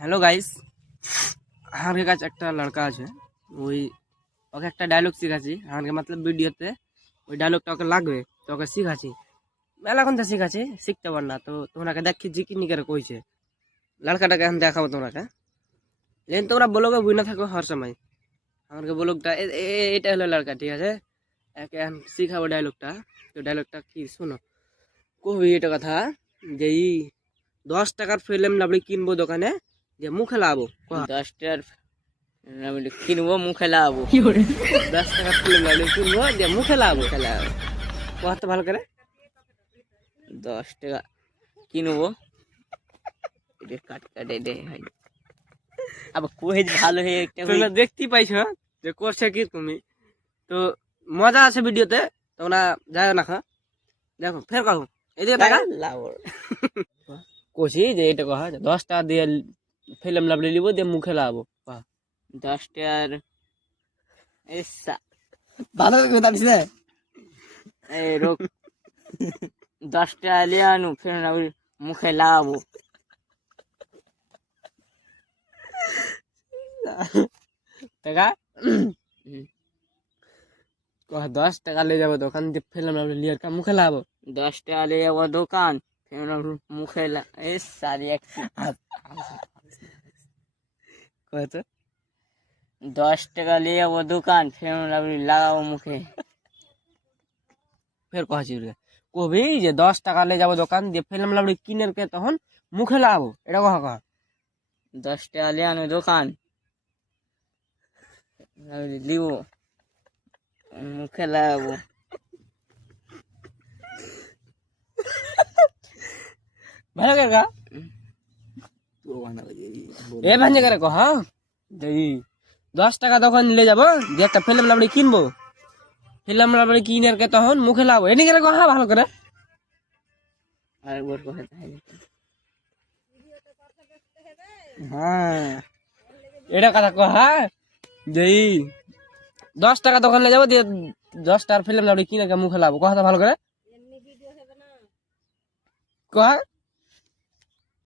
Hello guys, আমার কাছে একটা লড়কা আছে। ওই ওকে একটা ডায়লগ শিখাচ্ছি আমাকে, মতলব ভিডিওতে ওই ডায়লগটা ওকে লাগবে তো ওকে শিখাচ্ছি। মেলাক্ষণ তো শিখাচ্ছি, শিখতে পার না তো তোমরাকে দেখি জিকিনি করে কইছে লড়কাটাকে এখন দেখাবো তোমরাকে। লেকিন তোমরা ব্লগে বুঝে না থাকো হর সময় আমাকে ব্লগটা এটা হলো লড়কা, ঠিক আছে? একে এখন শিখাবো ডায়লগটা। তো ডায়লগটা কি শোনো, কবি এটা কথা যে 10 টাকার ফিল্ম লাবড়ি কিনবো দোকানে, যে মুখে লাগাবো 10টার কিনবো মুখে লাগাবো। 10 টাকার ফিল্ম লাবড়ি কিনবো যে মুখে লাগাবো। কথা ভালো করে 10 টাকা কিনবো, এটা কাট কাটে দে ভাই। আবার কোহেজ ভালো হয়ে একটা তোমরা দেখতেই পাইছো যে করছে কি তুমি। তো মজা আছে ভিডিওতে, তোমরা যাও না খা দেখো ফের কাহো এদিকে টাকা লাগাবো। কষি যে এটা কহা 10 টাকা দিয়ে ফিল্ম লাবড়ি লিবো দিয়ে মুখে লাগাবো। 10টার এসা ভালো করে দাঁড়িস রে। এই রোক 10টা লিয়ে আনু ফের না মুখে লাগাবো। টাকা 10 টাকা নিয়ে যাবো দোকান দিয়ে ফিল্ম লাবড়ি লিয়ে কা মুখে লাগাবো। 10টা লিয়ে যাবো দোকান ফের না মুখে সারি এক কয়েছে 10 টাকা লিয়ে যাবো দোকান ফের না লাগাবো মুখে। ফের কহাছি কবি যে 10 টাকা নিয়ে যাবো দোকান দিয়ে ফিল্ম লাবড়ি কিনে কে তখন মুখে লাগাবো, এটা কহা কহা 10টা লিয়ে আনু দোকান লিব মুখে লাগাবো। ভালো করে কা এ ভাঞ্জে করে কহা যে 10 টাকা দোকান নিয়ে যাবো যে একটা ফিল্ম লাবড়ি কিনবো, ফিল্ম লাবড়ি কিনে কে তখন মুখে লাগাবো, এনে করে কহা ভালো করে। আরেকবার কথা তাই হ্যাঁ এটা কথা কহা যে 10 টাকা দোকান নিয়ে যাবো দিয়ে 10টার ফিল্ম লাবড়ি কিনে কে মুখে লাগাবো, কথা ভালো করে কহা।